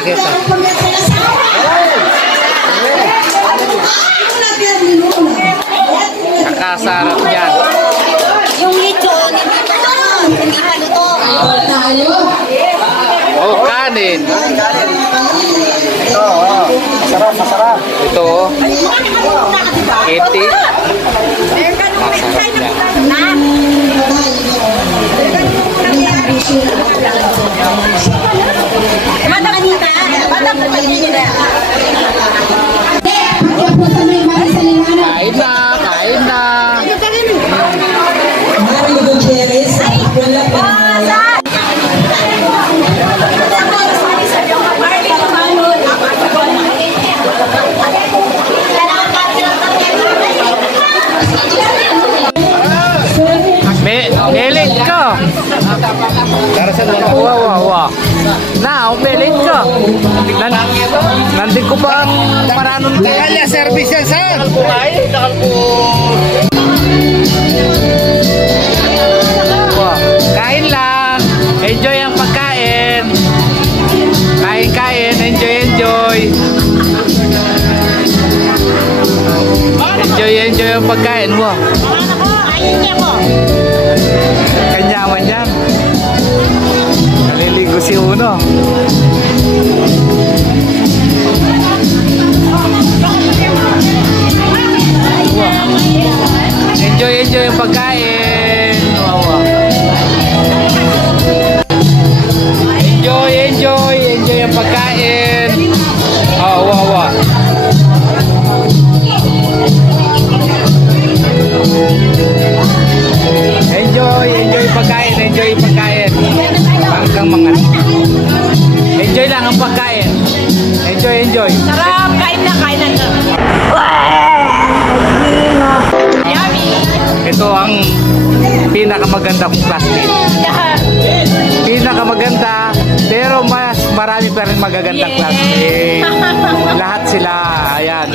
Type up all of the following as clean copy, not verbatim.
etiqueta. Nakasarap yan. Yung lechon, hindi pa luto. Oh, kanin. Ito, masarap, masarap. Ito, eti. Masarap yan. Kain na, kain na. Melit ko. Wow. Na, melit ko. Nandun ko pa ang maranon ko. Kaya service yan, sir. Wow. Kain lang. Enjoy ang pagkain. Kain. Enjoy. Enjoy ang pagkain mo. Kanyaman yan. Naliligo si Uno. Enjoy yung pagkain. Enjoy yung pagkain. Wow. Enjoy pagkain. Hanggang mga. Enjoy lang ang pagkain. Enjoy. Sarap, kain na. Yummy. Ito ang pinakamaganda kong classmate. Pinakamaganda, pero mas marami pa rin magagandang classmate. Lahat sila, ayan.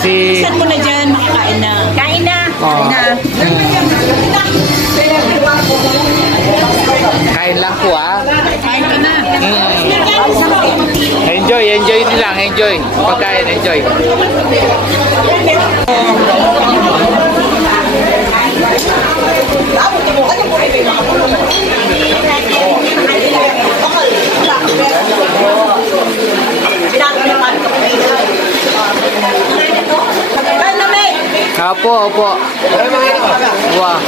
Saan mo na dyan, makakain na. Kain na. Kain lang po, ah. Kain ka na. Enjoy nilang, enjoy. Pagkain, enjoy. Opo. Wow.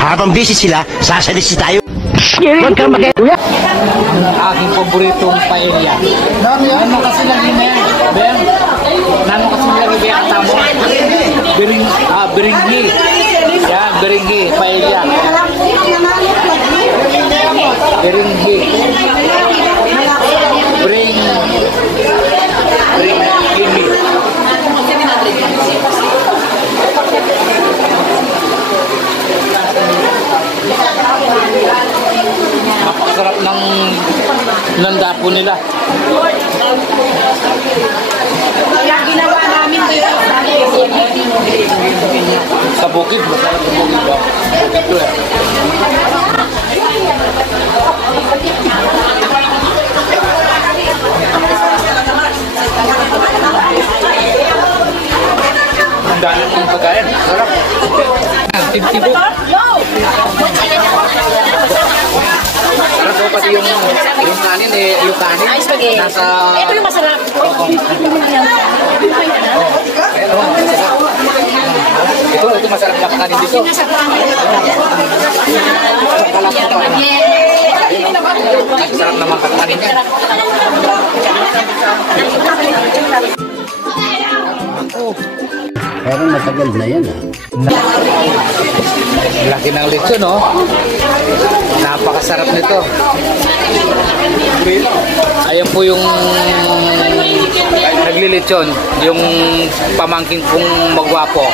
Habang busy sila, sasalisi tayo. Huwag kang mag-kuya. Aking paboritong paella. Nano kasi lagi na yan, Ben? Nano kasi lagi ba yung tamo? Beringhi. Yan, beringhi, paella. Beringhi. Napakasarap ng landapo nila. Kaya ginawa namin ito. Sa bukid, masarap sa bukid ba? Bukid to eh. Ang dami ng pagkain. Sarap. Tibtibo. Sarap po pati yung kanin eh. Yung kanin. Nasa... Ito yung masarap. Ito masarap na kanin dito. Masarap naman kakanin niya. Pero matagal na yan, ah. Laki ng lechon, no? Napakasarap nito. Ayan po yung naglilechon, yung pamangking kong magwapo.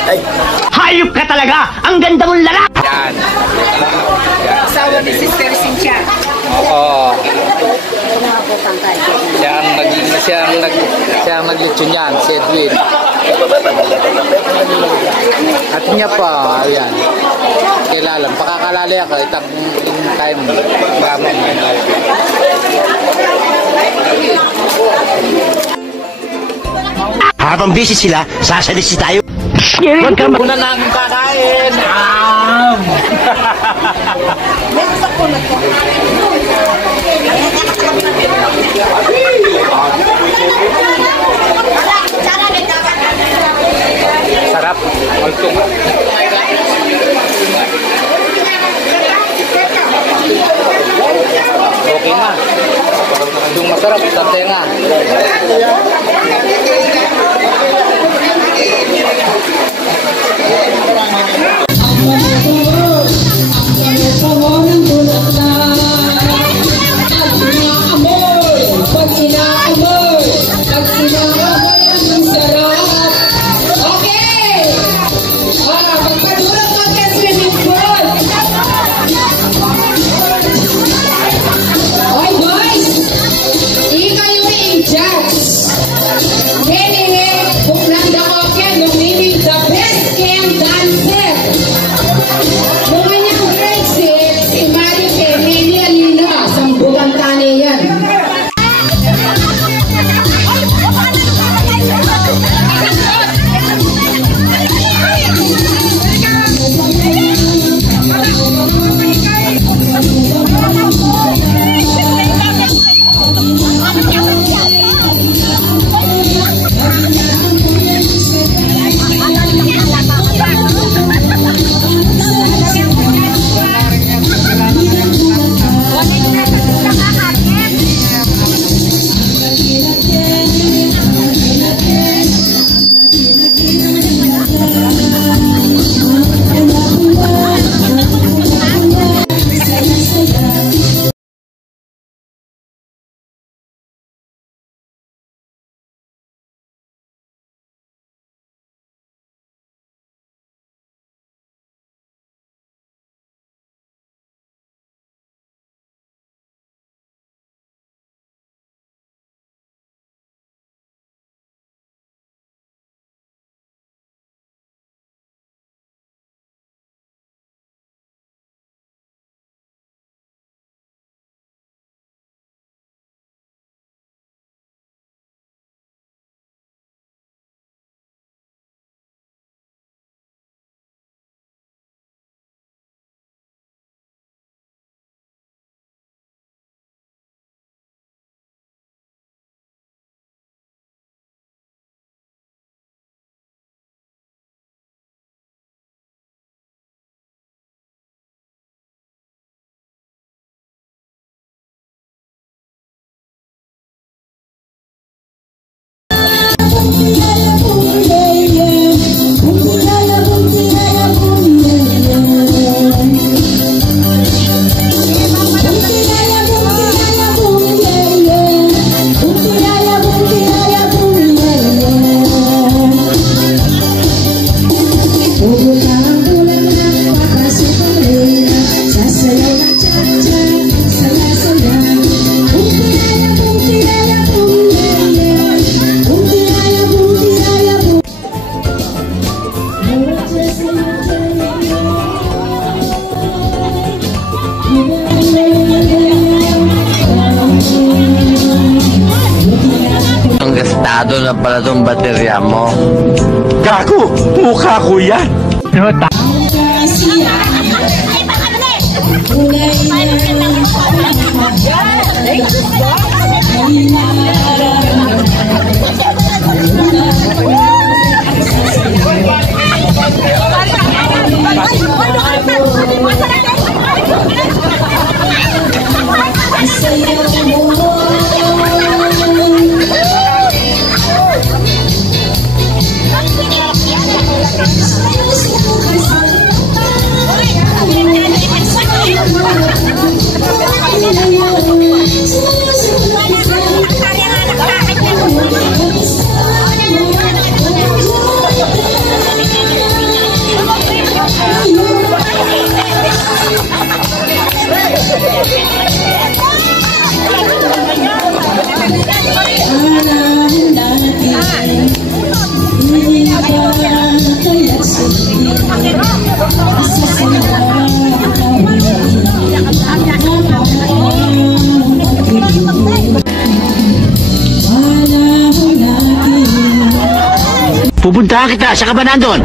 Hayop ka talaga! Ang ganda mong lalaki! Yan. Asawa ni Sister Cynthia. Oo. Siya ang naglitsyon yan, si Edwin. At niya pa, ayan. Kailalang, pakakalali ako, itang time gamang. Habang busy sila, sasalisi tayo. Huwag ka muna namin kakain. Sarap. Okay na. Yung masarap sa tenga. Ang gastado na pala itong baterya mo. Gago! Mukha ko yan! Puntahan kita, sa ka ba nandun?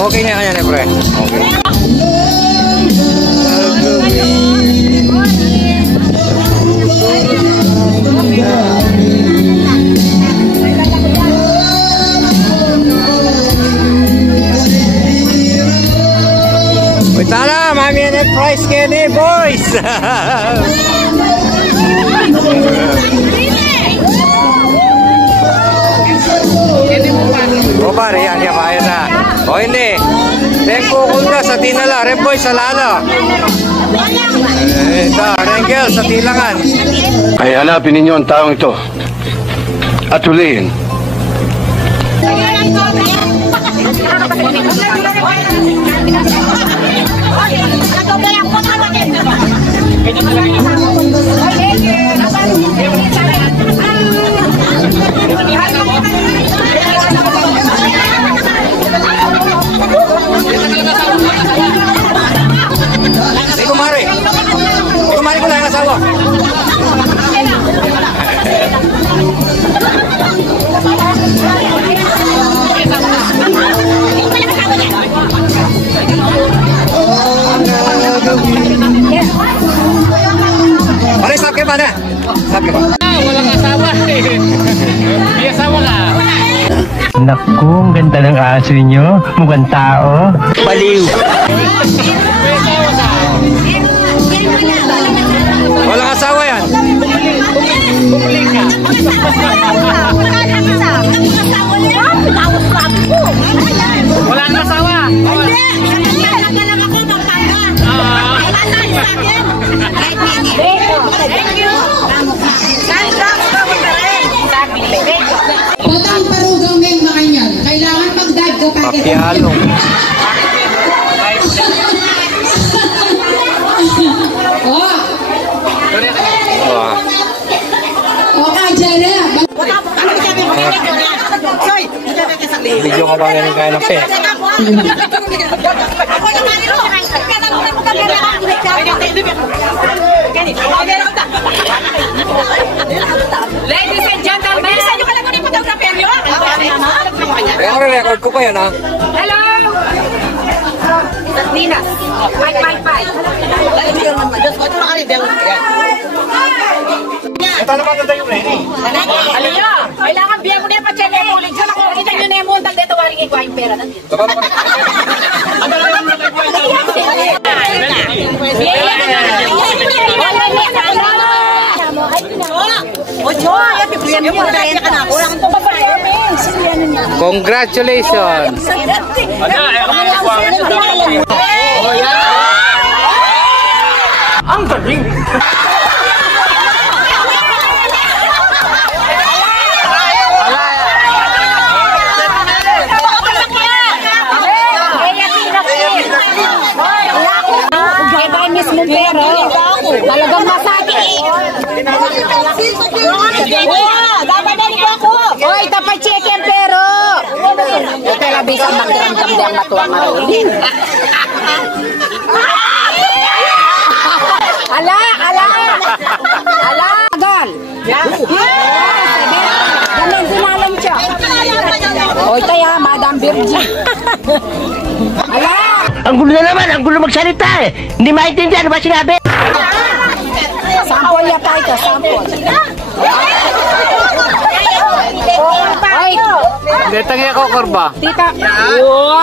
Okay na kanya, pre. Okay. Tara, mami and price candy boys. O pare, yan kaya na. O hindi. Tempo kunda sa tinala, Remboy sa lalo. Ito, Rengel sa tilangan. Ay hanapin ninyo ang taong ito at hulihin. Kumari ko lang ang asawa. Pare, stop kayo ba na? Stop kayo ba? Walang asawa eh. Di asawa ka. Naku, ang ganda ng aso nyo. Mukhang tao. Baliw. Walang asawa yan. Bumalik ka. Wala nang asawa. Patang parugang ngayong makanyan. Kailangan mag-dive ka pa. Pakialong. Video ka ba ngayon kaya ng pet? Ladies and gentlemen, bilisan nyo ka lang kung yung photographer nyo. Kaya ako record ko pa yan ha? Hello! Nina, 555. Ito naman ganda yung ready. Alam nyo, kailangan biyan mo na yung pa-check mo ulit. Sana kung kita nyo na yung muntag dito, waring ikuha yung pera natin. Congratulations! Ang galing! Talagang masagi. Dapat na rin ako. Oy, tapay chicken pero. Pero bisa magdamdam din matuwa maroon. Ala. Agal. Ganun sinalam siya. Oy, taya, Madam Virgin. Ala. Ang gulo na naman, ang gulo magsalita eh. Hindi maintindihan ano ba sinabi? Sample niya pa ito, sample. Oy. Hindi, tangi ako, Korba. Tita. Wow!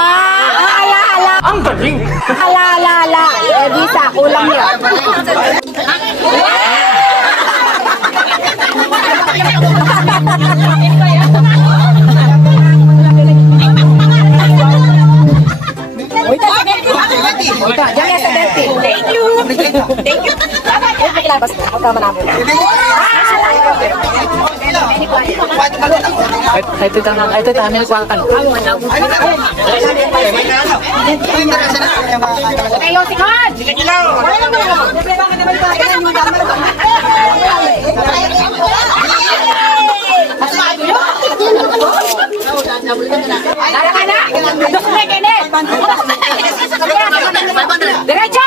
Ala. Alala. Ang galing. Alala. Eh, visa, kulang yun. Ito, dyan yan sa dente. Thank you. Thank you. Labas na. Huwag ka manamo. Ito tayo ko kan. Ayo, sikad. Derecho!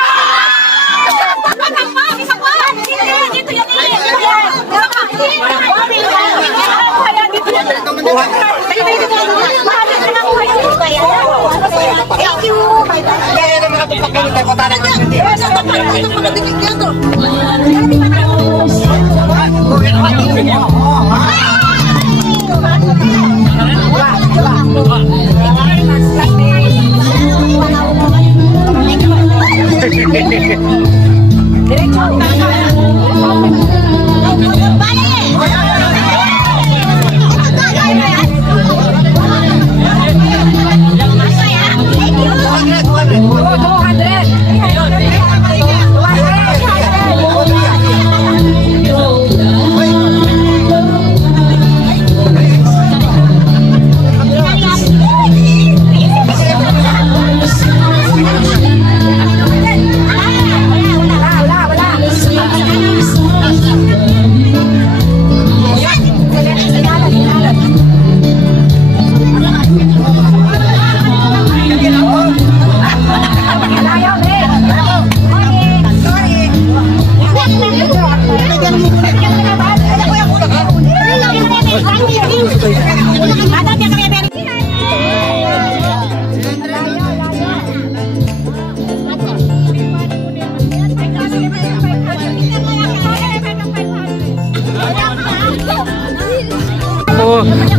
Thank you.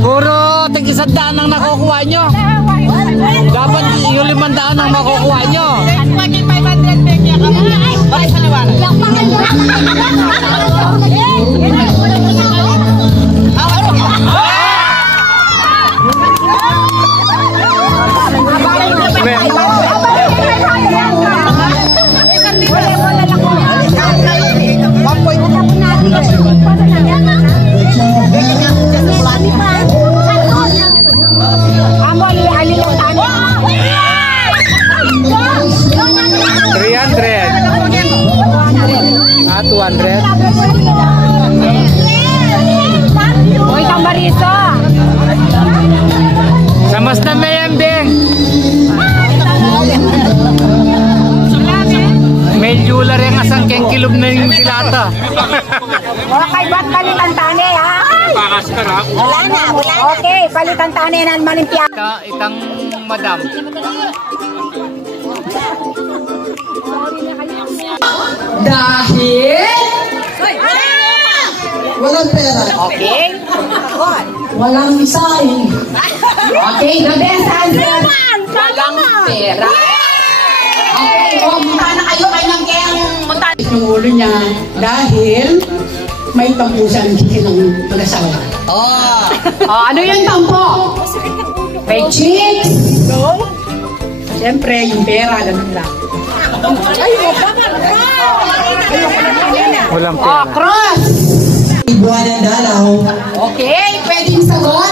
Puro tag-100 ang nakukuha nyo. Dapat yung 500 ang makukuha nyo. 500 pesos ka mo. Ay, paliwanag. Hoy, Tambarisa. Samas na may ambing. May jula rin asang keng kilob na yung dilata. Wala kay bat palitan tane, ha? Wala na. Okay, palitan tane na malimpia. Itang madam. Dahil walang pera. Okay. Walang isain. Okay, the best answer. Walang pera. Okay, munta na kayo ng kayang munta. Yung ulo niya dahil may tampusan silang mag-asawa. Oh, ano yung tampo? May chicks. Siyempre, yung pera, ganun lang. Walang Oh, pera. cross. Ibuan ang dalaw. Okay, pwedeng sagot.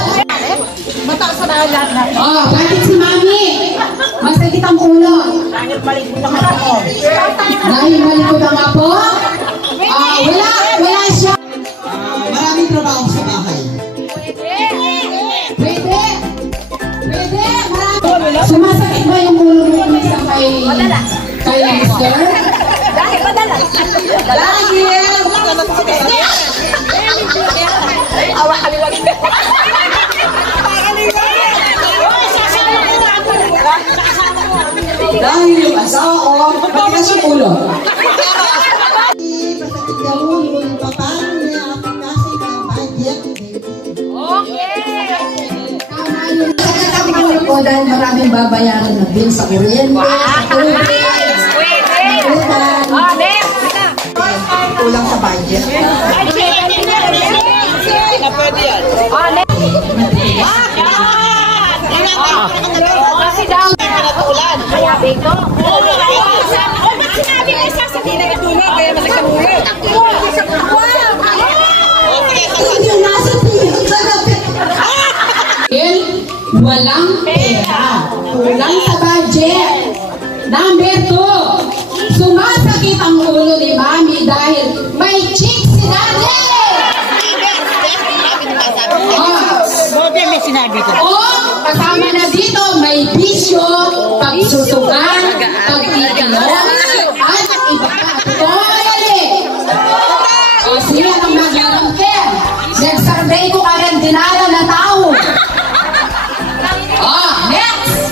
Mataas na lahat na. Oh, bakit si Mami? Masakit ang ulo. Dahil malikot ang apo. Dahil malikot ang apo? Wala siya. Maraming trabaho sa bahay. Pwede. Sumasakit ba yung ulo mo minsan kay Mister? Dahil madalas. Awa kami lang. Dahil yung asawa ko, matigas yung ulo. Okay. ko dahil maraming babayaran na bill sa kuryente, sa tubig, kulang sa budget. Kasi daw pinatulan. Kaya biko. Ba't sinabi ko sasabihin na itulog kaya masagkamulit? Yung nasa tulog sa gabi. Walang pera. Kulang sa budget. Number 2, sumasakit ang ulo ni Mami dahil may chick si Daddy. Kasama na dito, may bisyo, pagsusukan, pagtitilong, at iba pa. Sino ang mag-garanti? Nag-survey ko ka rin dinala na tao. Next!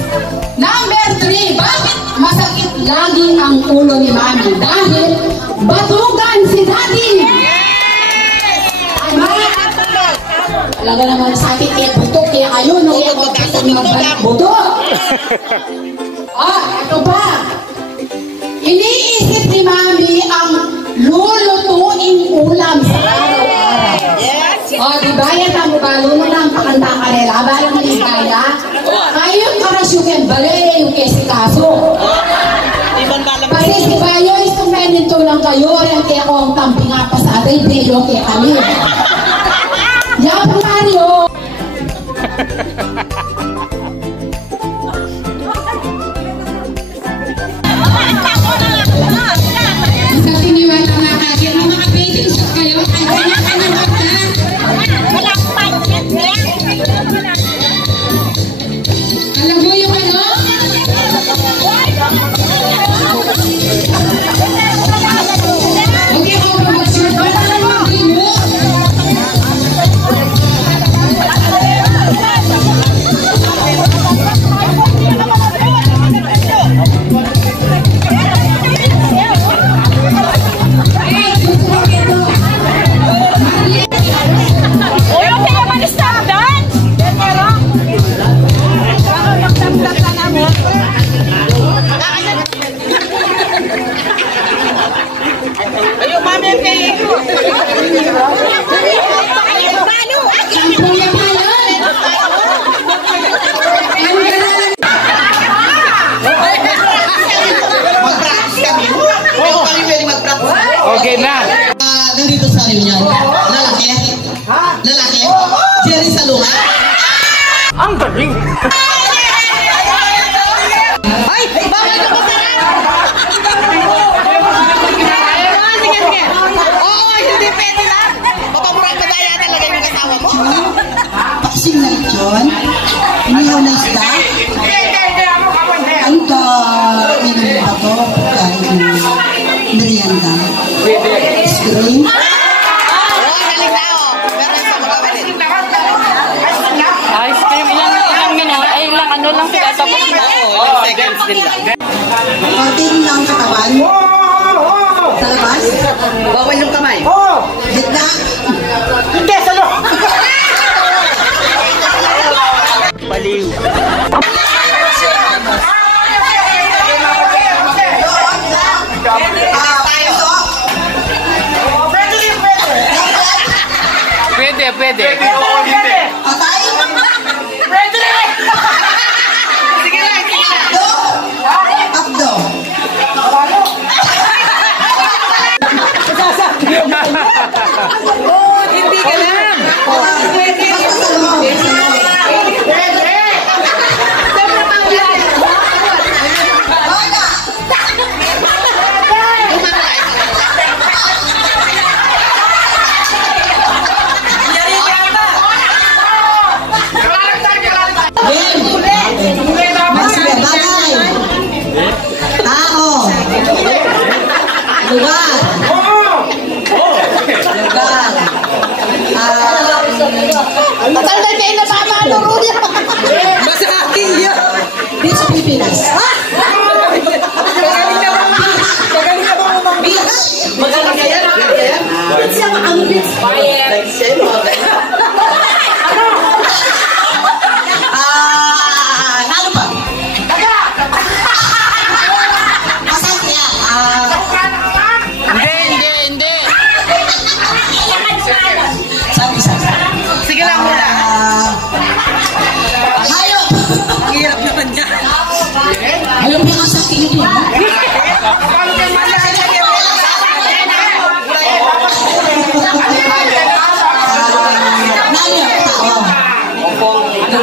Number 3, bakit masakit lagi ang ulo ni Mami? Dahil batugan si Daddy. Talaga naman sakit kaya buto, kaya kayo nung magbalik buto. Ito pa. Iniisip ni Mami ang lulutuin ulam sa araw-araw. Diba yan ang mubalunod ng pakanta karela, balang maligaya. Ngayon karasukin, balere yung kesikaso. Kasi diba yun, itong menito lang kayo, rin kaya ko ang tamping nga pa sa atin, pero kaya kami. Yan po Mario! Sa tiniwala mga kagyan, mga bathing shot kayo, kanya-kanya bata. Alam mo yung ano? Okay, ako pa mag-short. Wala naman din mo. Okay na. Nandito sa reunion. Lalaki? Lalaki? Jerry Salunga? Ang galing! Ay! Bawal ka pa sarap! Sige. Oo, hindi pwede lang. Papamurang madaya talaga yung kasama mo. Paksing na lechon, inihaw na isda. Ang inom ba to? Merienda. Screen. Galing na ako. Pero isa mo kami din. Ice cream, ilang minute, ay ilang ano lang sila tapos na. Ilang seconds din lang. Konting lang katawan. Sa labas. Bawal yung kamay. Gitna. Baliw. Pwede. Patay. Sige lang. Abdo. Hindi ka lang.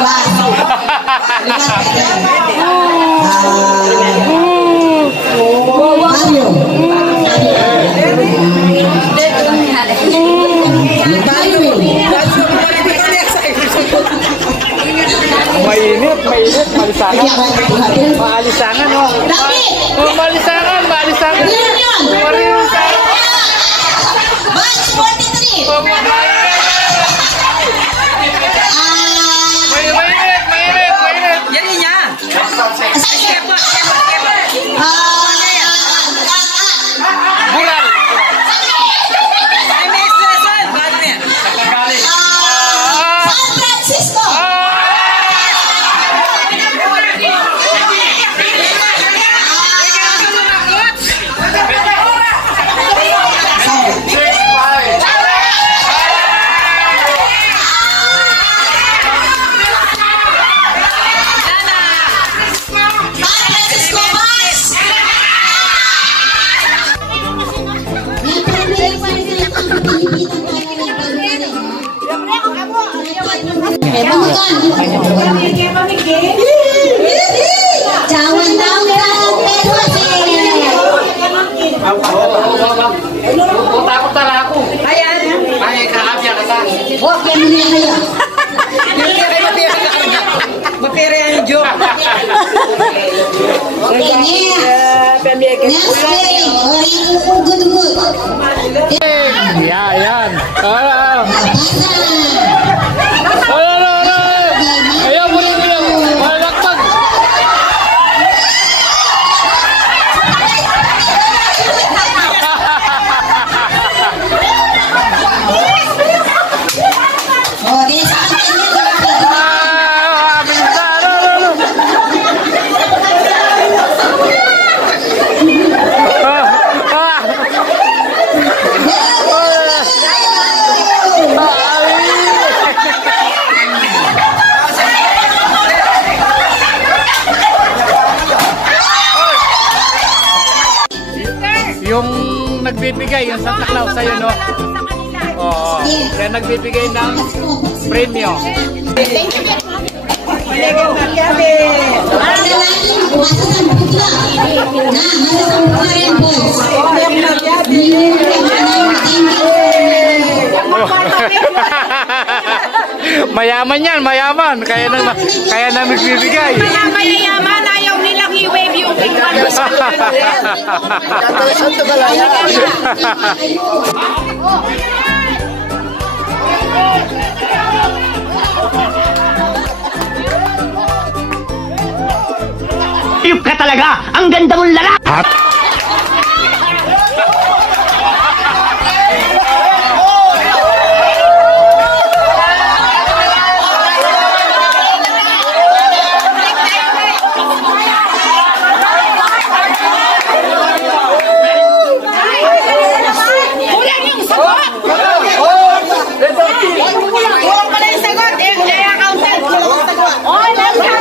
Liwas. Liwas pwede. Mario. Mainit, malisangan. Maalisangan, oh. Malisangan. Match 43. Mainit. Yan niya. Bural. Ay, may stresan. Bago niya. San Francisco. Jangan tahu Takot talaga ako. Ayan. Ay, kaabya ka sa. Huwag yan nila kayo. Mapira yan yung joke. Okay, next game. Good. Yan. Pasa. Ayaw mo rin yun. Malakpan. Okay, sa akin yun. Yung nagbibigay, yung Santa Claus sa'yo, no? Oo. Kaya nagbibigay ng premyo. Mayaman yan, mayaman. Kaya na nagbibigay. Mayayaman, ayaw nilang i-wave yung tingnan. Ayup ka talaga! Ang ganda mong lalaki! Kulang yung sagot! Kulang pala yung sagot! Accountant! Oh, let's go!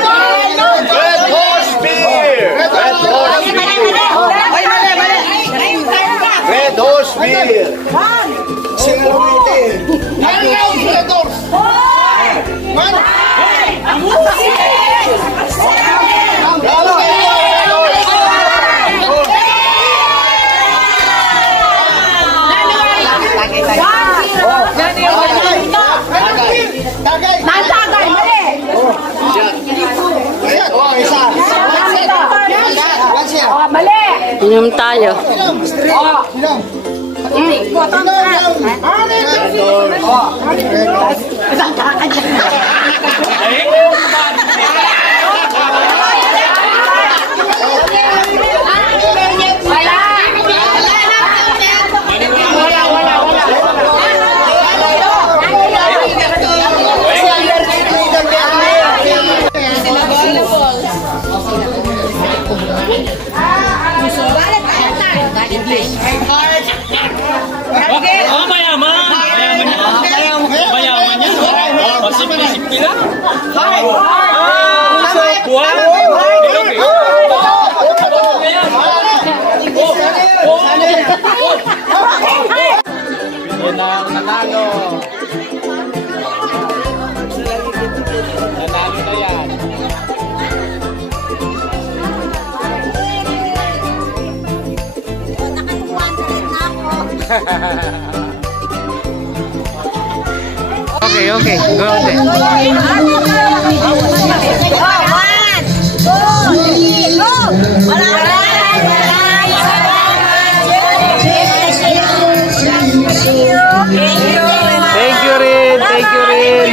Red Horse Beer! Red Horse Beer! Ay, mali. Red Horse Beer! Nasagay, mali! Oh, mali! Inom tayo. Yan ang nanalo. Nanalo Ayan. Okay, okay. Go on. Thank you rin. Thank you rin.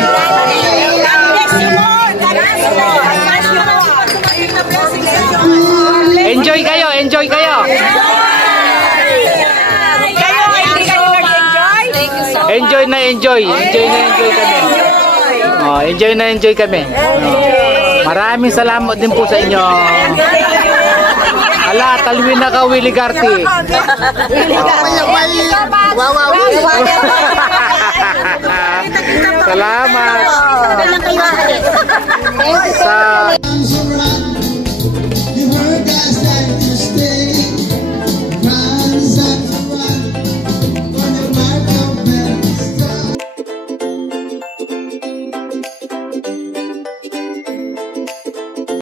Enjoy kayo, enjoy kayo. Enjoy na enjoy. Enjoy na enjoy kami. Oh, enjoy na enjoy kami. Maraming salamat din po sa inyo. Ala, talwin na ka, Willie Garty. Salamat.